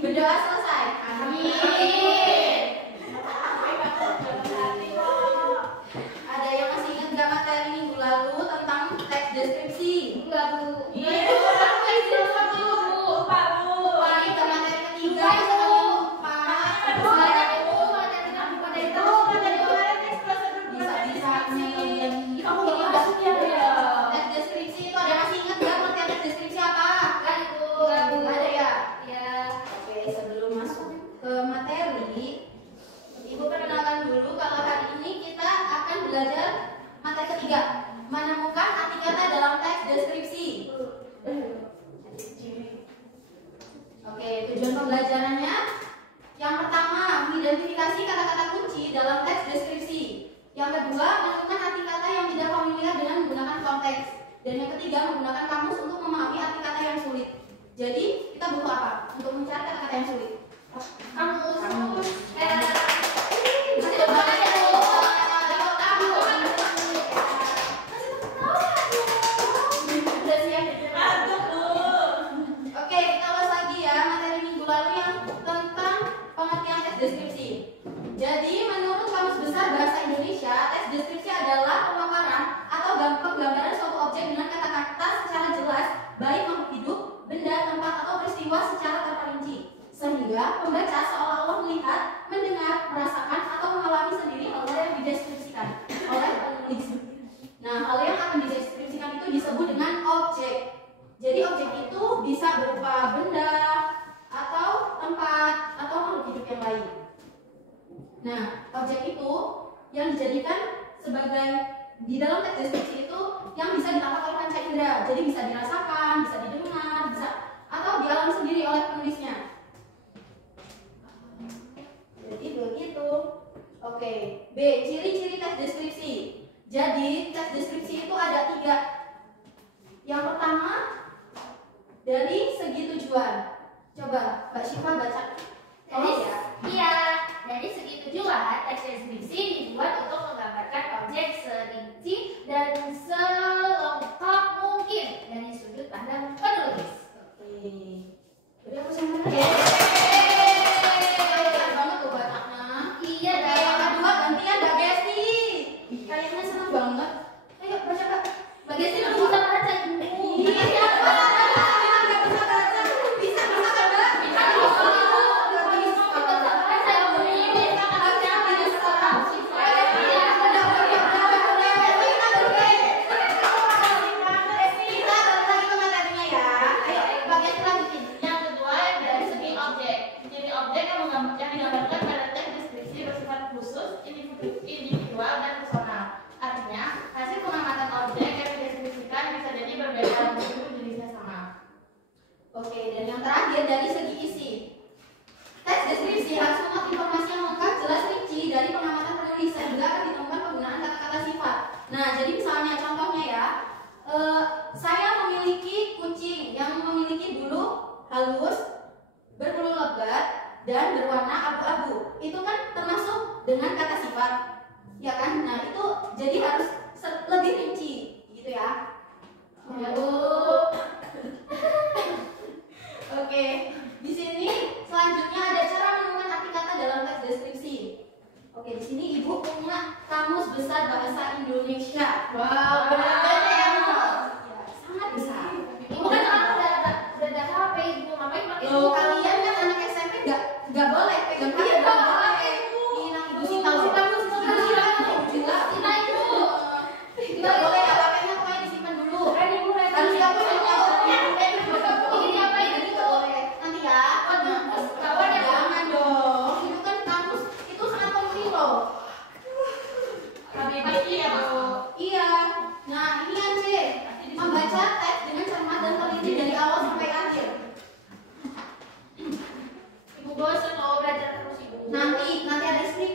Berdoa selesai. Amin. Ada yang masih ingat nggak materi minggu lalu tentang teks deskripsi? Enggak, Bu. Iya, lupa, Bu. Ini ke materi ketiga. Belajar materi ketiga, menemukan arti kata dalam teks deskripsi. Oke, tujuan pembelajarannya yang pertama, mengidentifikasi kata-kata kunci dalam teks deskripsi. Yang kedua, menemukan arti kata yang tidak familiar dengan menggunakan konteks. Dan yang ketiga, menggunakan kamus untuk memahami arti kata yang sulit. Jadi, kita butuh apa untuk mencari kata-kata yang sulit? Kamus. Deskripsi. Jadi, menurut Kamus Besar Bahasa Indonesia, teks deskripsi adalah pemaparan atau penggambaran suatu objek dengan kata-kata secara jelas, baik makhluk hidup, benda, tempat, atau peristiwa secara terperinci, sehingga pembaca seolah-olah melihat, mendengar, merasakan, atau mengalami sendiri hal yang dideskripsikan oleh penulis. Nah, hal yang akan dideskripsikan itu disebut dengan objek. Jadi, objek itu bisa berupa benda, atau tempat, atau makhluk hidup yang lain. Nah, objek itu yang dijadikan sebagai di dalam teks deskripsi itu yang bisa ditangkap oleh panca indera. Jadi bisa dirasakan, bisa didengar, bisa atau dialami sendiri oleh penulisnya. Jadi begitu. Oke, B. Ciri-ciri teks deskripsi. Jadi teks deskripsi itu ada 3. Yang pertama, dari segi tujuan. Coba Mbak Syifa baca. Iya, dari segi tujuan, teks deskripsi dibuat untuk menggambarkan objek serinci dan selengkap mungkin dari sudut pandang penulis. Oke. Jadi aku yang mana? Banget tuh bacanya. Iya, yang kedua gantian Mbak Gesti. Kayaknya seneng banget. Ayo baca Mbak. Mbak Gesti Bisa baca ibu. Iya. Individual dan personal. Artinya, hasil pengamatan objek yang dideskripsikan bisa jadi berbeda meskipun jenisnya sama. Oke, dan yang terakhir dari segi isi. Teks deskripsi harus memuat informasi yang lengkap, jelas, rinci dari pengamatan penulis sehingga akan ditemukan penggunaan kata-kata sifat. Nah, jadi misalnya contohnya ya, saya memiliki kucing yang memiliki bulu halus, berbulu lebat, dan berwarna abu-abu. Itu kan termasuk dengan kata sifat, ya kan? Nah, itu jadi harus lebih rinci, gitu ya. Oke, di sini selanjutnya ada cara menemukan arti kata dalam teks deskripsi. Oke, di sini Ibu punya Kamus Besar Bahasa Indonesia. Wow, benar ya. Ya, sangat besar. Ibu kan orang udah ada HP, Ibu ngapain pakai itu? Kalian kan anak SMP nggak boleh pegang HP, nggak boleh. Ini Ibu sih tahu. Nggak boleh, HP-nya pokoknya disimpan dulu. Harus siapa yang tahu? Ini diapain? Nanti nggak boleh. Nanti ya. Jangan dong.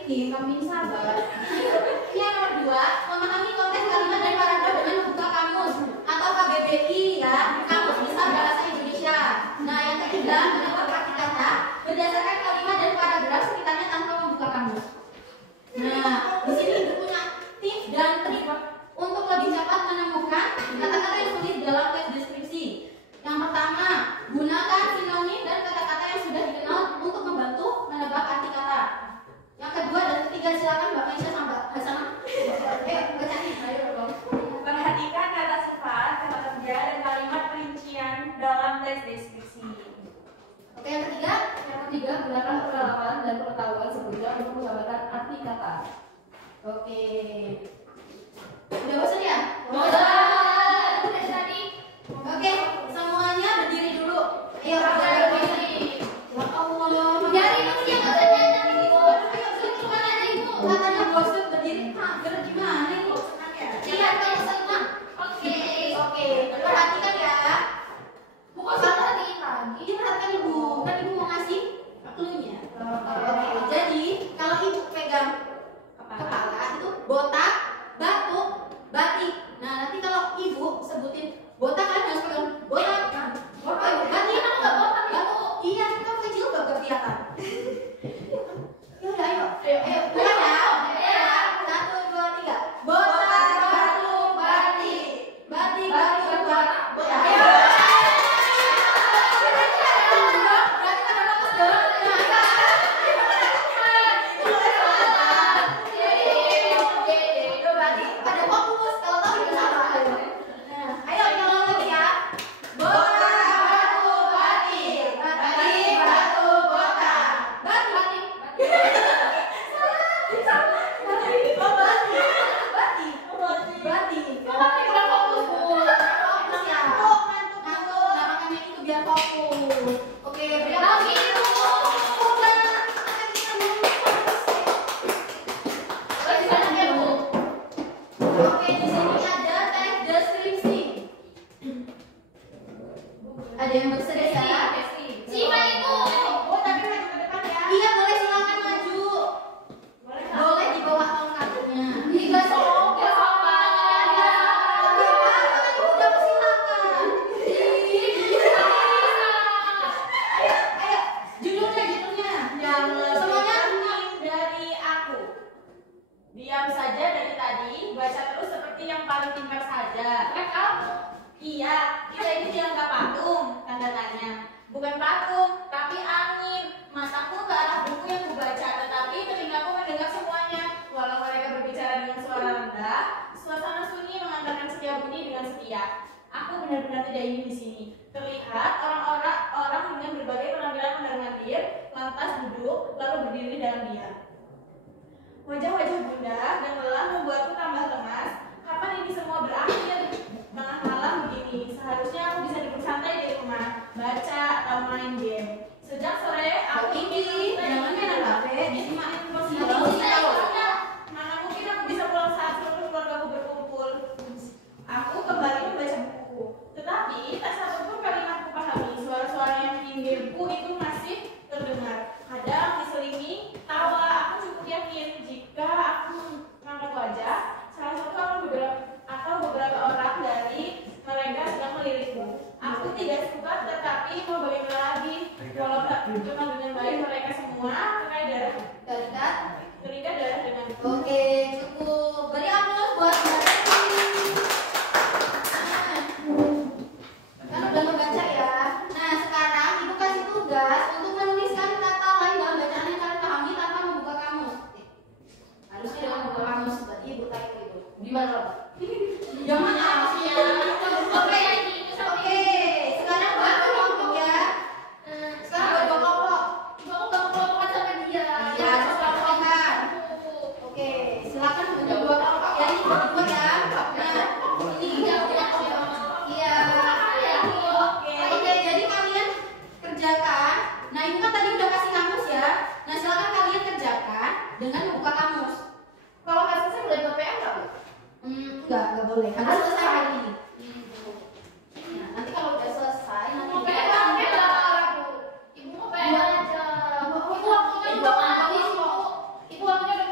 sedikit, kami sabar. Ini yang nomor 2, memahami konteks kalimat dan paragraf dengan membuka kamus atau KBBI ya, Kamus Besar Bahasa Indonesia. Nah, yang ketiga, menebak arti kata berdasarkan kalimat dan paragraf sekitarnya tanpa membuka kamus. Nah, di sini ibu punya tips dan trik untuk lebih cepat menemukan kata-kata yang sulit dalam teks deskripsi. Yang pertama, gunakan sinonim dan kata-kata yang sudah dikenal untuk membantu menebak arti kata. Yang kedua dan ketiga, silakan Mbak Maisha sama Mbak Hasanah. Bacain. Ayo, Perhatikan kata sifat, kata kerja, dan kalimat perincian dalam teks deskripsi. Oke, yang ketiga, gunakan pengalaman dan pengetahuan sebelumnya untuk menggambarkan arti kata. oke. Udah bosan ya? Bosan. Dari tadi. Oke, semuanya berdiri dulu. Ayo, berdiri. Ya Allah. Dari dulu yang katanya ada ibu. Ayo, sini mana ada ibu? Katanya bosan berdiri. Gerak gimana ibu? Iya, kalau senang. Oke. Oke, perhatikan ya. Bukan salah lagi. Ini perhatikan ibu, kan ibu mau ngasih clue-nya. Oke, jadi kalau ibu pegang kepala itu botak, batuk, batik. Nah, nanti kalau ibu sebutin botak kan harus pegang botak. Botak, batik. Aku nggak botak, Batuk. Iya, kita pakai jilbab gak kelihatan. Ya udah, ayo. Mulai ya. Iya. 1, 2, 3. Botak, batuk, batik. Batik, batuk, botak. Botak. Ayo. Oke, di sini ada teks deskripsi. Ada yang bersedia? Siapa ibu? Oh, tapi maju ke depan ya. Iya, boleh silakan maju. Boleh Boleh di bawah tongkatnya. Tiga soal. Udah silakan. Ayo, judulnya. Semuanya dari aku. Diam saja dari tadi, baca terus seperti yang paling pintar saja. Kamu. Iya, kita ini dianggap patung, tanda tanya. Bukan patung, tapi angin. Mataku ke arah buku yang kubaca, tetapi telingaku mendengar semuanya. Walau mereka berbicara dengan suara rendah, suasana sunyi mengantarkan setiap bunyi dengan setia. Aku benar-benar tidak ingin di sini. Terlihat orang dengan berbagai penampilan mondar-mandir, lantas duduk, lalu berdiri dalam diam. Wajah-wajah bunda dan lelah membuatku tambah lemas. Kapan ini semua berakhir? Tengah malam begini, seharusnya aku bisa duduk santai di rumah, baca atau main game. Sejak sore aku tinggi, jangan main HP. Mana mungkin aku bisa pulang saat seluruh keluargaku berkumpul. Aku kembali membaca buku, tetapi tak satu pun kalimat kupahami. Suara-suara yang menyinggirku itu masih terdengar. Kadang diselingi tawa. Aku cukup yakin jika aku mengangkat wajah, salah satu beberapa orang dari mereka sedang melirikku. Aku tidak suka, tetapi mau bagaimana lagi? Kalau tak berteman dengan baik mereka semua terikat darah dengan. Oke, cukup. Beri aplaus buat Mbak Teti. Kan udah membaca ya. Nah, sekarang ibu kasih tugas untuk menuliskan kata lain dalam bacaan yang kalian pahami tanpa membuka kamus. Harusnya dengan membuka kamus, berarti ibu tahu itu. Gimana? Yang mana sih ya? Oke, sekarang buat kelompok ya. Sekarang buat dua kelompok. Ya, kelompok-kelompokan. Oke, silakan untuk dua kelompok ya. Ini berdua ya. Nah, ini iya. Oke, jadi kalian kerjakan. Nah, ibu kan tadi udah kasih kamus ya. Nah, silakan kalian kerjakan dengan membuka kamus. Kalau nggak selesai boleh buat PR nggak, Bu? Enggak boleh. Harus selesai hari ini. Nah, nanti kalau udah selesai, nanti Mau PR lah, Bu. Ibu mau PR aja. Ibu waktunya udah habis, Bu. Ibu waktunya udah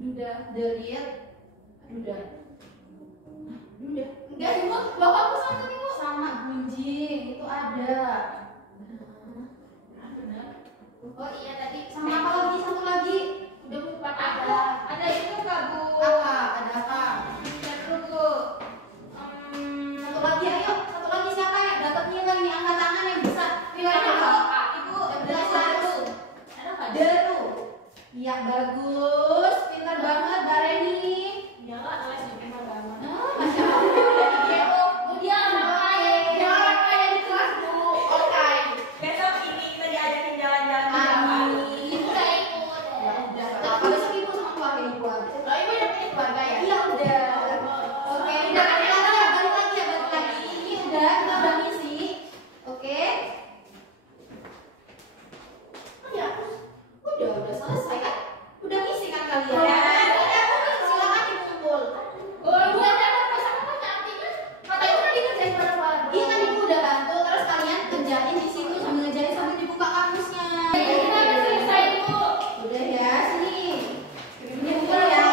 Duda. Delir, duda. Duda. Enggak ibu, bapakku satu ibu. Sama gunjing itu ada. Oh iya tadi Sama apa lagi? Satu lagi. udah lupa Ada itu nggak Bu? Apa? Ada apa? Satu Bu. Satu lagi, ayo. Satu lagi siapa ya? Dapat nilai nih, angkat tangan yang besar. Nilainya apa? Ibu, Yang ada besar. satu. Ada nggak? Deru. Iya bagus, pintar banget Mbak Reni. Ya nggak, nulis di pintar banget. Masya Allah. Dia orang kaya. Dia orang kaya di kelas Bu. Oke. Besok ini kita diajakin jalan-jalan ke Jawa. Amin. Udah ikut. Ya udah. Kalau besok ibu sama keluarga ibu aja. Oh, ibu udah punya keluarga ya? Iya udah. Oke, udah balik lagi ya, balik lagi ya, balik lagi. Ini udah, kita udah ngisi. Oke. Ya, udah selesai kan? Udah ngisi kan kalian? Ya. Silakan dikumpul. Oh, ibu ada apa pasangan apa artinya? Kata ibu tadi kerjain bareng-bareng. Iya kan ibu udah bantu, terus kalian kerjain di situ sambil ngerjain sambil dibuka kamusnya. Kita udah selesai ibu. Udah ya, sini. Kumpul ya.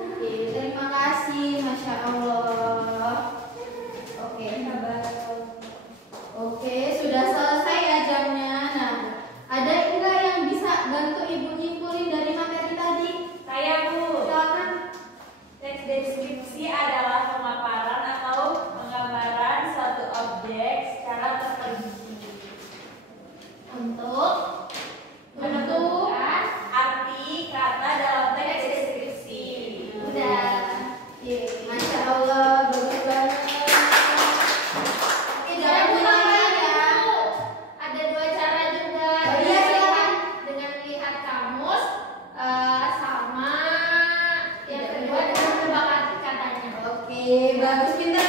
Oke, terima kasih, masya Allah. Oke, oke, sudah selesai ya jamnya. Nah, ada enggak yang bisa bantu ibu nyimpulin dari materi tadi? Saya Bu. Silakan. Teks deskripsi adalah pemaparan atau penggambaran suatu objek secara terperinci. Untuk Menentukan arti kata dalam teks deskripsi. Udah. Masya Allah, bagus banget. Oke, jangan mulai ya. Ada dua cara juga. Oh iya, silakan. Dengan lihat kamus, sama yang kedua dengan menebak arti katanya. Oke, bagus, pintar